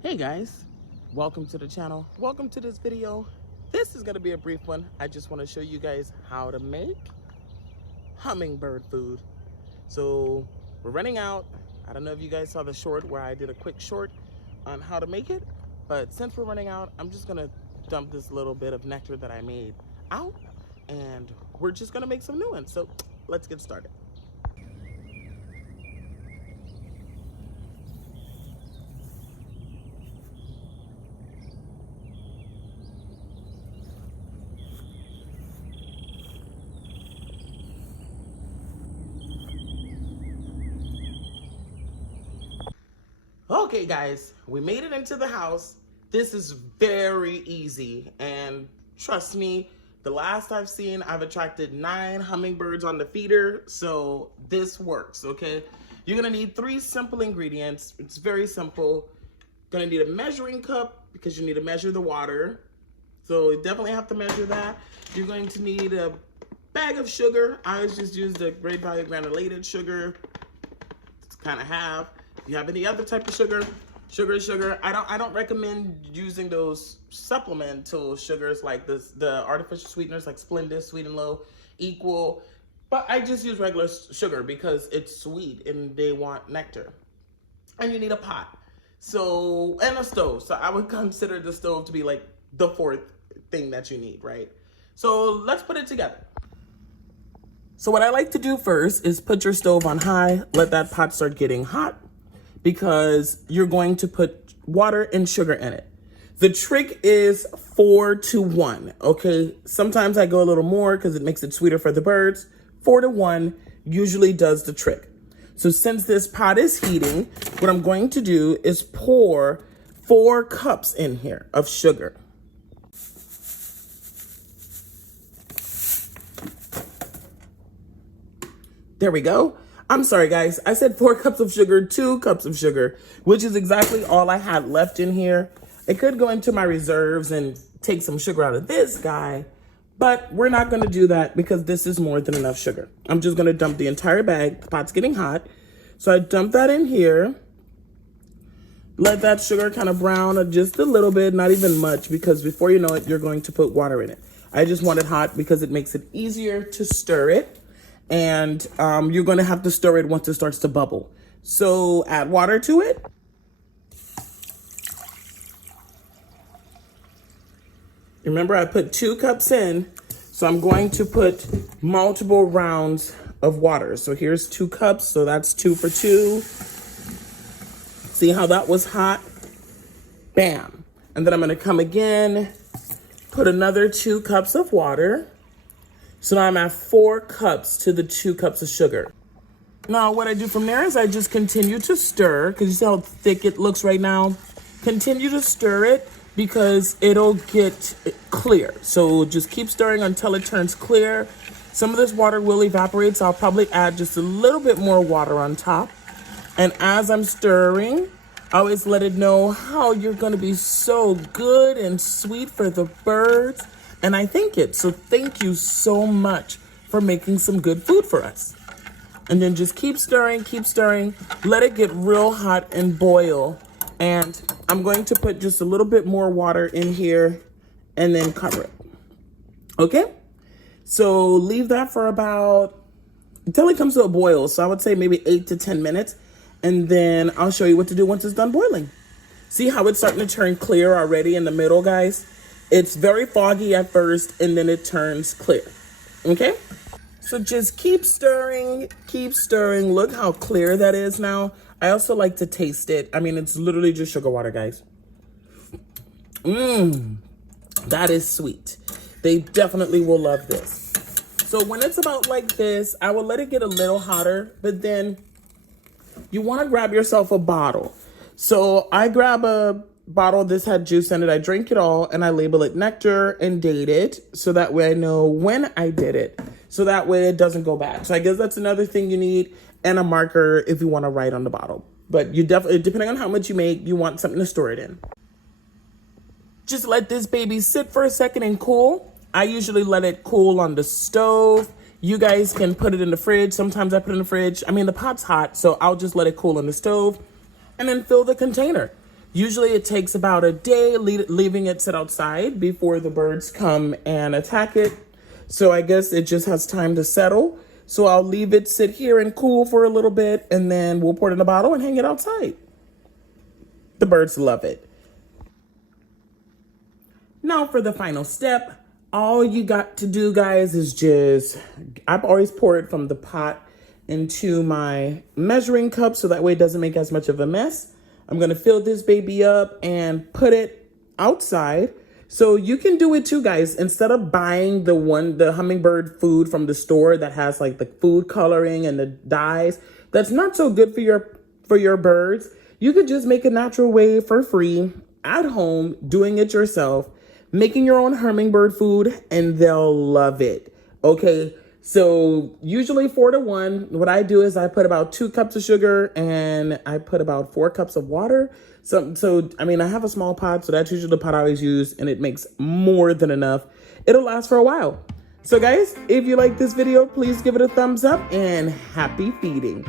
Hey guys, welcome to the channel. Welcome to this video. This is gonna be a brief one. I just wanna show you guys how to make hummingbird food. So we're running out. I don't know if you guys saw the short where I did a quick short on how to make it, but since we're running out, I'm just gonna dump this little bit of nectar that I made out and we're just gonna make some new ones. So let's get started. Okay guys, we made it into the house. This is very easy and trust me, the last I've seen, I've attracted 9 hummingbirds on the feeder, so this works, okay? You're gonna need 3 simple ingredients. It's very simple. Gonna need a measuring cup because you need to measure the water. So you definitely have to measure that. You're going to need a bag of sugar. I always just use the great value granulated sugar. It's kind of half. If you have any other type of sugar, sugar is sugar. I don't recommend using those supplemental sugars like the artificial sweeteners like Splenda, Sweet and Low, Equal. But I just use regular sugar because it's sweet and they want nectar. And you need a pot. So, and a stove. So I would consider the stove to be like the 4th thing that you need, right? So let's put it together. So what I like to do first is put your stove on high, let that pot start getting hot, because you're going to put water and sugar in it. The trick is 4-to-1, okay? Sometimes I go a little more because it makes it sweeter for the birds. 4-to-1 usually does the trick. So since this pot is heating, what I'm going to do is pour 4 cups in here of sugar. There we go. I'm sorry, guys. I said 4 cups of sugar, 2 cups of sugar, which is exactly all I had left in here. I could go into my reserves and take some sugar out of this guy, but we're not going to do that because this is more than enough sugar. I'm just going to dump the entire bag. The pot's getting hot. So I dump that in here. Let that sugar kind of brown just a little bit, not even much, because before you know it, you're going to put water in it. I just want it hot because it makes it easier to stir it. And you're going to have to stir it once it starts to bubble. So add water to it. Remember, I put 2 cups in, so I'm going to put multiple rounds of water. So here's 2 cups, so that's 2 for 2. See how that was hot? Bam. And then I'm going to come again, put another 2 cups of water. So now I'm at 4 cups to the 2 cups of sugar. Now what I do from there is I just continue to stir, because you see how thick it looks right now? Continue to stir it because it'll get clear. So just keep stirring until it turns clear. Some of this water will evaporate, so I'll probably add just a little bit more water on top. And as I'm stirring, I always let it know how you're gonna be so good and sweet for the birds. And I thank it. So thank you so much for making some good food for us. And then just keep stirring, let it get real hot and boil. And I'm going to put just a little bit more water in here and then cover it. Okay? So leave that for about, until it comes to a boil. So I would say maybe 8 to 10 minutes. And then I'll show you what to do once it's done boiling. See how it's starting to turn clear already in the middle, guys? It's very foggy at first, and then it turns clear, okay? So just keep stirring, keep stirring. Look how clear that is now. I also like to taste it. I mean, it's literally just sugar water, guys. That is sweet. They definitely will love this. So when it's about like this, I will let it get a little hotter, but then you want to grab yourself a bottle. So I grab a bottle. This had juice in it. I drink it all and I label it Nectar and date it so that way I know when I did it, so that way it doesn't go bad. So I guess that's another thing you need, and a marker if you want to write on the bottle. But you definitely, depending on how much you make, you want something to store it in. Just let this baby sit for a second and cool. I usually let it cool on the stove. You guys can put it in the fridge. Sometimes I put it in the fridge. I mean, the pot's hot, so I'll just let it cool on the stove and then fill the container. Usually it takes about a day leaving it sit outside before the birds come and attack it. So I guess it just has time to settle. So I'll leave it sit here and cool for a little bit, and then we'll pour it in a bottle and hang it outside. The birds love it. Now for the final step, all you got to do, guys, is I've always poured it from the pot into my measuring cup so that way it doesn't make as much of a mess. I'm gonna fill this baby up and put it outside. So you can do it too, guys. Instead of buying the hummingbird food from the store that has like the food coloring and the dyes, that's not so good for your birds. You could just make a natural way for free at home, doing it yourself, making your own hummingbird food, and they'll love it. Okay, so usually 4-to-1. What I do is I put about 2 cups of sugar and I put about 4 cups of water. So I mean, I have a small pot, so that's usually the pot I always use, and it makes more than enough. It'll last for a while. So guys, if you like this video, please give it a thumbs up and happy feeding.